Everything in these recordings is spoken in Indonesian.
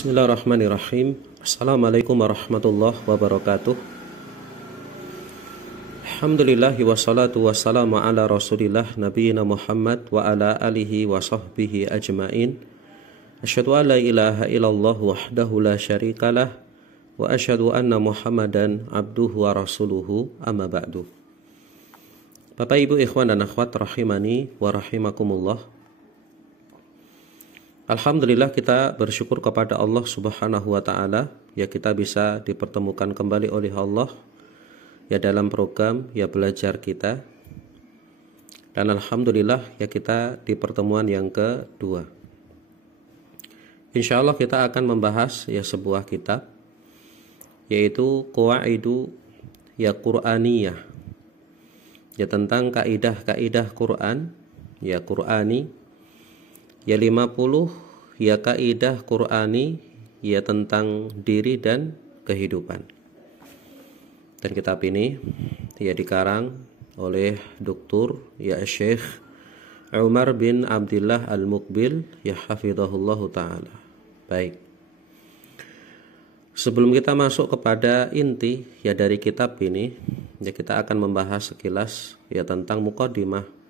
Bismillahirrahmanirrahim. Assalamualaikum warahmatullahi wabarakatuh. Alhamdulillahi wassalatu wassalamu ala rasulillah nabiyina Muhammad wa ala alihi wa sahbihi ajma'in. Asyhadu an la ilaha illallah wahdahu la syarikalah wa asyhadu anna Muhammadan abduhu wa rasuluhu, amma ba'du. Bapak Ibu ikhwan dan akhwat rahimani wa rahimakumullah. Alhamdulillah, kita bersyukur kepada Allah Subhanahu wa taala ya kita bisa dipertemukan kembali oleh Allah ya dalam program ya belajar kita. Dan alhamdulillah ya kita di pertemuan yang kedua. Insyaallah kita akan membahas ya sebuah kitab yaitu Qawaidu ya Qur'aniyah. Ya tentang kaidah-kaidah Quran ya Qur'ani. Ya 50 ya kaidah Qur'ani ya tentang diri dan kehidupan. Dan kitab ini ya dikarang oleh Dr. ya Syekh Umar bin Abdullah Al-Muqbil ya hafizahullahu taala. Baik. Sebelum kita masuk kepada inti ya dari kitab ini, ya kita akan membahas sekilas ya tentang muqaddimah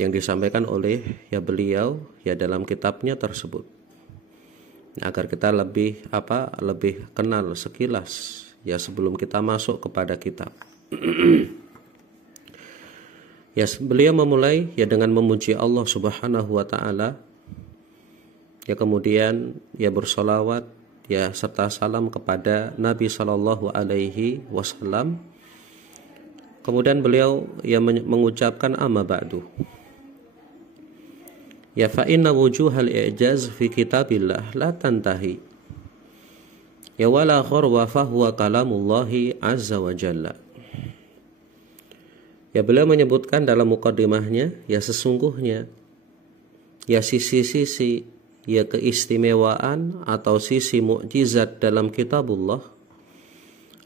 yang disampaikan oleh ya beliau ya dalam kitabnya tersebut, agar kita lebih kenal sekilas ya sebelum kita masuk kepada kitab. Ya beliau memulai ya dengan memuji Allah Subhanahu wa taala, ya kemudian ya bersolawat ya serta salam kepada Nabi sallallahu alaihi wasallam. Kemudian beliau ya mengucapkan amma ba'du. Ya fa inna wujuhal i'jaz fi kitabillah la tantahi. Ya wala kharwa fa huwa kalamullahi azza wa jalla. Ya beliau menyebutkan dalam muqaddimahnya ya sesungguhnya ya sisi-sisi ya keistimewaan atau sisi mukjizat dalam kitabullah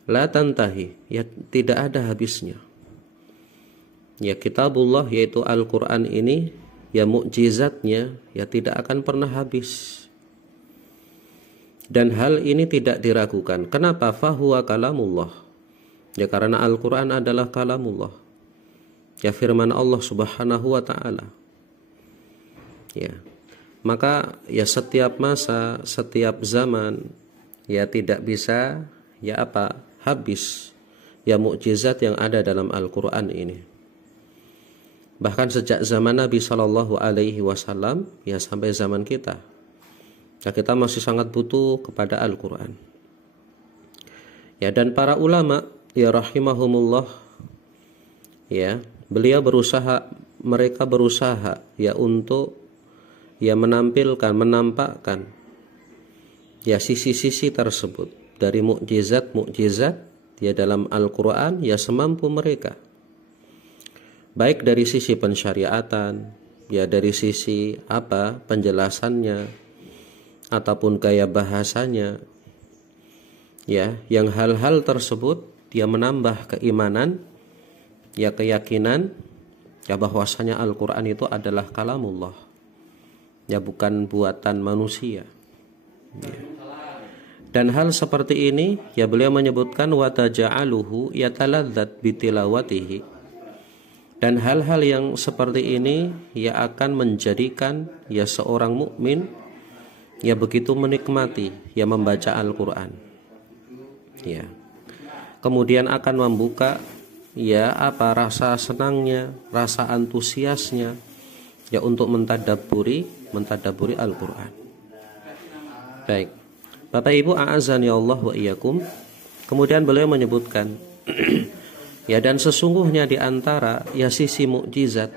la tantahi ya tidak ada habisnya. Ya kitabullah yaitu Al-Qur'an ini ya mukjizatnya ya tidak akan pernah habis. Dan hal ini tidak diragukan. Kenapa? Fahuwa kalamullah. Ya karena Al-Quran adalah kalamullah. Ya firman Allah Subhanahu wa ta'ala. Ya. Maka ya setiap masa, setiap zaman ya tidak bisa ya habis ya mukjizat yang ada dalam Al-Quran ini. Bahkan sejak zaman Nabi Shallallahu Alaihi Wasallam ya sampai zaman kita, ya kita masih sangat butuh kepada Al-Quran. Ya dan para ulama ya rahimahumullah ya mereka berusaha ya untuk ya menampakkan ya sisi-sisi tersebut dari mukjizat ya dalam Al-Quran ya semampu mereka. Baik dari sisi pensyariatan, ya dari sisi penjelasannya, ataupun gaya bahasanya, ya yang hal-hal tersebut dia menambah keimanan, ya keyakinan, ya bahwasanya Al-Quran itu adalah kalamullah, ya bukan buatan manusia. Ya. Dan hal seperti ini, ya beliau menyebutkan wa taja'aluhu yataladzat bitilawatihi. Dan hal-hal yang seperti ini ya akan menjadikan ya seorang mukmin ya begitu menikmati ya membaca Al-Quran. Ya. Kemudian akan membuka ya rasa senangnya, rasa antusiasnya ya untuk mentadabburi Al-Quran. Baik. Bapak Ibu a'azani Allah wa iyyakum. Kemudian beliau menyebutkan ya dan sesungguhnya di antara ya sisi mukjizat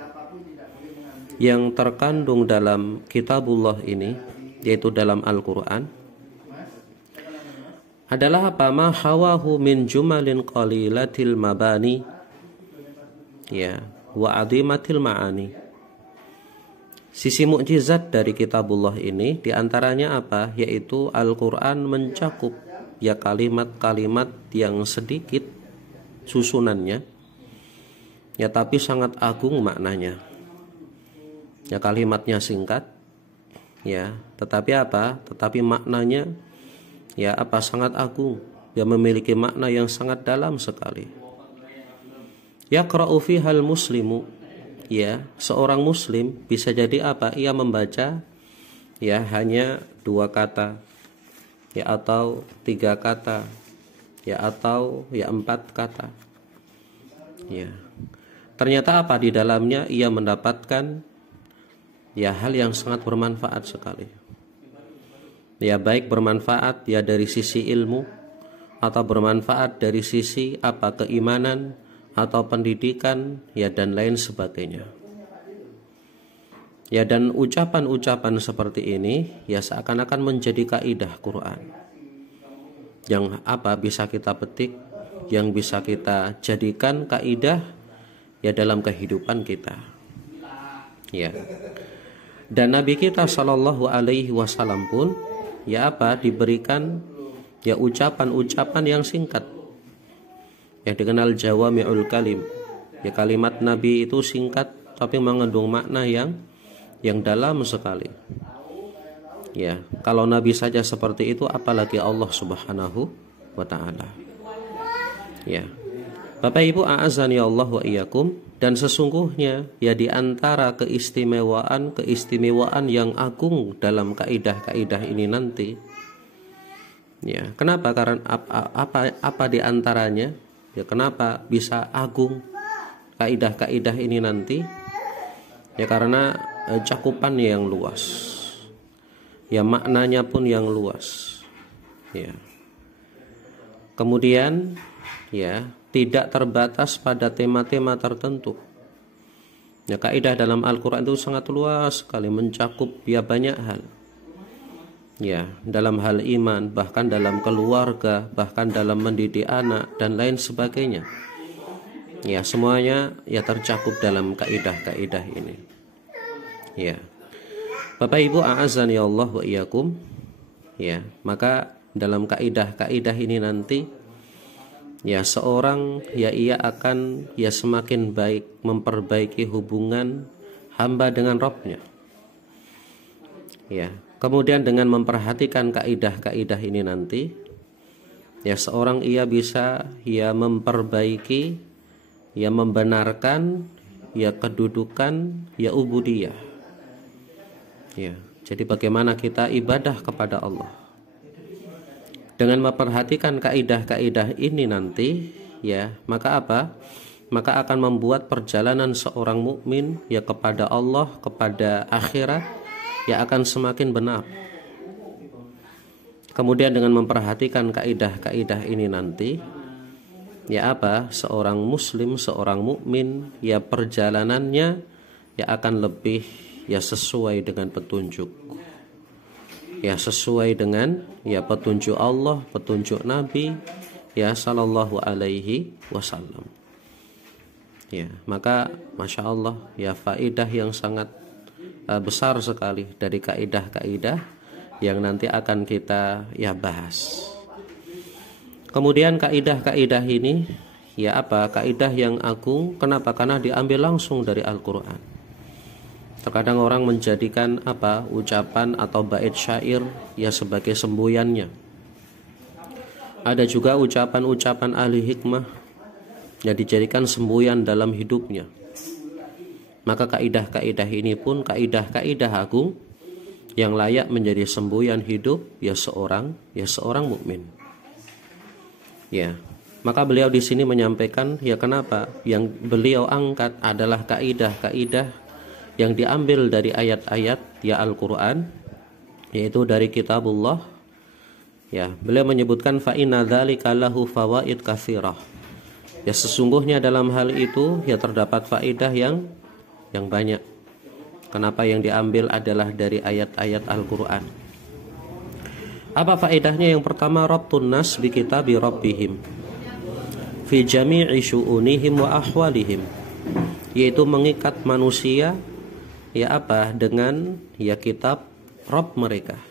yang terkandung dalam kitabullah ini yaitu dalam Al-Quran adalah ma hawahu min jumalin qalilatil mabani ya wa adimatil ma'ani. Sisi mukjizat dari kitabullah ini di antaranya yaitu Al-Quran mencakup ya kalimat-kalimat yang sedikit susunannya ya tapi sangat agung maknanya. Ya kalimatnya singkat, ya, tetapi apa? Tetapi maknanya ya apa? Sangat agung, ya memiliki makna yang sangat dalam sekali. Yaqra'u fihal muslimu, ya, seorang muslim bisa jadi apa? Ia membaca ya hanya 2 kata, ya atau 3 kata, ya atau ya 4 kata. Ya. Ternyata apa di dalamnya ia mendapatkan ya hal yang sangat bermanfaat sekali. Ya baik bermanfaat ya dari sisi ilmu atau bermanfaat dari sisi apa? Keimanan atau pendidikan ya dan lain sebagainya. Ya dan ucapan-ucapan seperti ini ya seakan-akan menjadi kaidah Quran. Yang apa bisa kita petik, yang bisa kita jadikan kaidah ya dalam kehidupan kita. Ya. Dan Nabi kita Shallallahu Alaihi Wasallam pun ya apa diberikan ya ucapan-ucapan yang singkat, yang dikenal jawami'ul kalim. Ya kalimat Nabi itu singkat tapi mengandung makna yang dalam sekali. Ya, kalau Nabi saja seperti itu, apalagi Allah Subhanahu wa taala. Ya. Bapak Ibu a'azani Allah wa iyyakum, dan sesungguhnya ya di antara keistimewaan yang agung dalam kaidah-kaidah ini nanti. Ya, kenapa? Karena apa di antaranya? Ya, kenapa bisa agung kaidah-kaidah ini nanti? Ya karena cakupannya yang luas. Ya maknanya pun yang luas. Ya. Kemudian ya tidak terbatas pada tema-tema tertentu. Ya kaidah dalam Al-Qur'an itu sangat luas sekali, mencakup ya banyak hal. Ya, dalam hal iman, bahkan dalam keluarga, bahkan dalam mendidik anak dan lain sebagainya. Ya, semuanya ya tercakup dalam kaidah-kaidah ini. Ya. Bapak Ibu a'azani Allah wa iyyakum. Ya, maka dalam kaidah-kaidah ini nanti ya seorang ya ia akan ya semakin baik memperbaiki hubungan hamba dengan Rabb-nya. Ya, kemudian dengan memperhatikan kaidah-kaidah ini nanti ya seorang ia bisa ya memperbaiki ya membenarkan ya kedudukan ya ubudiyah. Ya, jadi bagaimana kita ibadah kepada Allah. Dengan memperhatikan kaidah-kaidah ini nanti ya, maka apa? Maka akan membuat perjalanan seorang mukmin ya kepada Allah, kepada akhirat ya akan semakin benar. Kemudian dengan memperhatikan kaidah-kaidah ini nanti ya apa? Seorang muslim, seorang mukmin ya perjalanannya ya akan lebih ya sesuai dengan petunjuk, ya sesuai dengan ya petunjuk Allah, petunjuk Nabi ya Sallallahu Alaihi Wasallam. Ya, maka Masya Allah ya faedah yang sangat besar sekali dari kaidah-kaidah yang nanti akan kita ya bahas. Kemudian kaidah-kaidah ini ya apa? Kaidah yang agung. Kenapa? Karena diambil langsung dari Al-Qur'an. Terkadang orang menjadikan apa? Ucapan atau bait syair ya sebagai semboyannya. Ada juga ucapan-ucapan ahli hikmah yang dijadikan semboyan dalam hidupnya. Maka kaidah-kaidah ini pun kaidah-kaidah agung yang layak menjadi semboyan hidup ya seorang mukmin. Ya, maka beliau di sini menyampaikan ya kenapa yang beliau angkat adalah kaidah-kaidah yang diambil dari ayat-ayat ya Al-Qur'an, yaitu dari kitabullah. Ya, beliau menyebutkan fa inna dzalika lahu fawaid katsirah. Ya sesungguhnya dalam hal itu ya terdapat faedah yang banyak. Kenapa yang diambil adalah dari ayat-ayat Al-Qur'an? Apa faedahnya? Yang pertama, rabtun nas bi kitabi rabbihim fi jami'i syu'unihim wa ahwalihim, yaitu mengikat manusia ya apa? Dengan ya kitab Rabb mereka,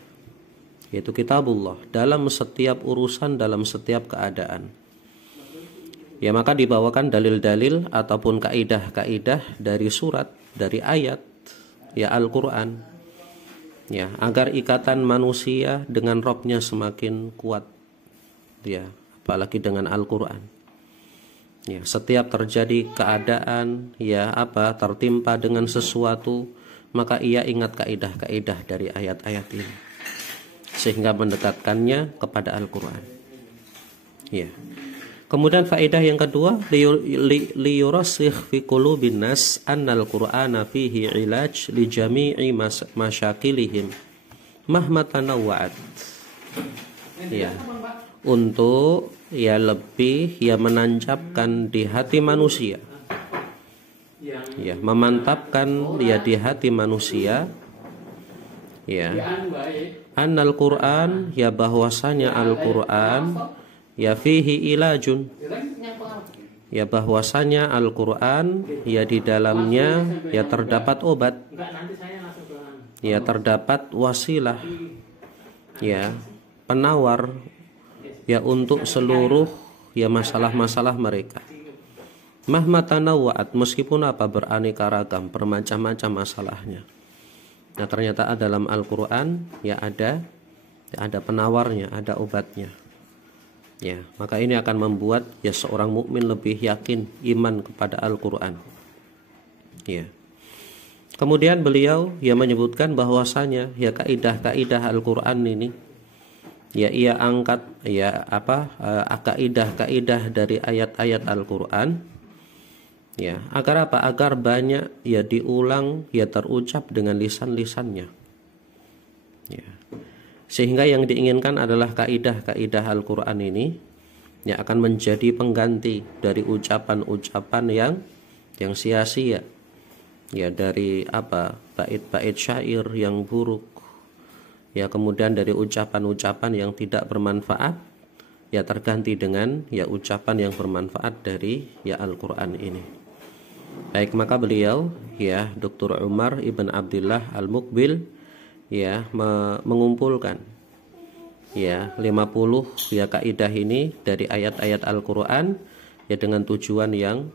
yaitu kitabullah, dalam setiap urusan, dalam setiap keadaan. Ya maka dibawakan dalil-dalil ataupun kaidah-kaidah dari surat, dari ayat ya Al-Qur'an. ya, agar ikatan manusia dengan Rabb-nya semakin kuat, ya, apalagi dengan Al-Qur'an. Ya, setiap terjadi keadaan ya tertimpa dengan sesuatu, maka ia ingat kaidah-kaidah dari ayat-ayat ini sehingga mendekatkannya kepada Al-Qur'an. Ya. Kemudian faedah yang kedua, liyurasikh fi qulubin nas annal Qur'ana fihi ilaj li jami'i masyakilihim mahma tanawwa'at. Ya. Untuk ya lebih ya menancapkan di hati manusia. Ya, memantapkan ya di hati manusia ya annal Qur'an, ya bahwasanya Al-Qur'an ya fihi ilajun, ya bahwasanya Al-Qur'an ya di dalamnya ya terdapat obat, ya terdapat wasilah, ya penawar ya untuk seluruh ya masalah-masalah mereka. Mahma tanawwa'at, meskipun beraneka ragam, bermacam-macam masalahnya. Nah, ternyata dalam Al-Qur'an ya ada penawarnya, ada obatnya. Ya, maka ini akan membuat ya seorang mukmin lebih yakin iman kepada Al-Qur'an. Ya. Kemudian beliau ya menyebutkan bahwasanya ya kaidah-kaidah Al-Qur'an ini ya ia angkat ya kaidah-kaidah dari ayat-ayat Al-Qur'an ya agar agar banyak ya diulang ya terucap dengan lisan-lisannya. Ya. Sehingga yang diinginkan adalah kaidah-kaidah Al-Qur'an ini yang akan menjadi pengganti dari ucapan-ucapan yang sia-sia. Ya, dari bait-bait syair yang buruk. Ya, kemudian dari ucapan-ucapan yang tidak bermanfaat ya terganti dengan ya ucapan yang bermanfaat dari ya Al-Qur'an ini. Baik, maka beliau ya Dr. Umar Ibn Abdillah Al-Muqbil ya mengumpulkan ya 50 ya kaidah ini dari ayat-ayat Al-Qur'an ya dengan tujuan yang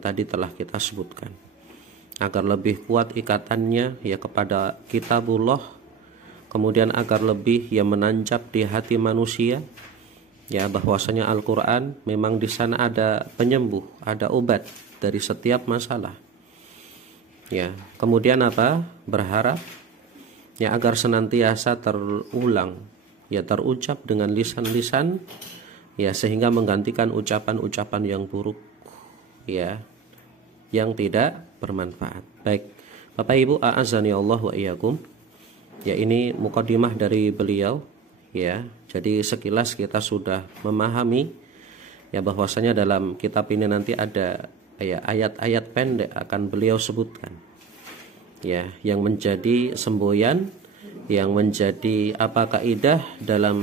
tadi telah kita sebutkan, agar lebih kuat ikatannya ya kepada kitabullah, kemudian agar lebih ya menancap di hati manusia ya bahwasanya Al-Qur'an memang di sana ada penyembuh, ada obat dari setiap masalah. Ya, kemudian berharap ya agar senantiasa terulang ya terucap dengan lisan-lisan ya sehingga menggantikan ucapan-ucapan yang buruk ya yang tidak bermanfaat. Baik, Bapak Ibu, a'azzani Allah wa iyyakum. Ya, ini mukadimah dari beliau ya. Jadi sekilas kita sudah memahami ya bahwasanya dalam kitab ini nanti ada ya ayat-ayat pendek akan beliau sebutkan. Ya, yang menjadi semboyan, yang menjadi kaidah dalam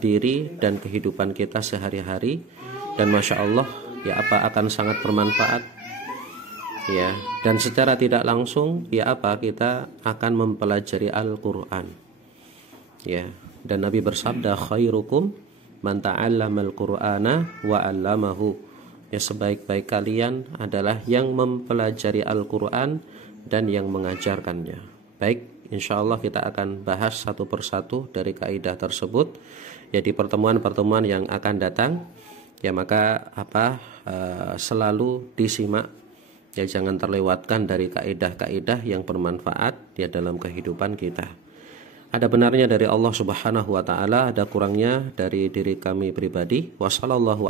diri dan kehidupan kita sehari-hari, dan masya Allah ya akan sangat bermanfaat ya, dan secara tidak langsung ya kita akan mempelajari Al-Qur'an ya, dan Nabi bersabda khairukum man ta'allamal Qur'ana wa 'allamahu, ya sebaik-baik kalian adalah yang mempelajari Al-Qur'an dan yang mengajarkannya. Baik, insyaallah kita akan bahas satu persatu dari kaidah tersebut ya di pertemuan-pertemuan yang akan datang ya, maka selalu disimak ya, jangan terlewatkan dari kaidah-kaidah yang bermanfaat ya dalam kehidupan kita. Ada benarnya dari Allah Subhanahu wa taala, ada kurangnya dari diri kami pribadi. Wassallallahu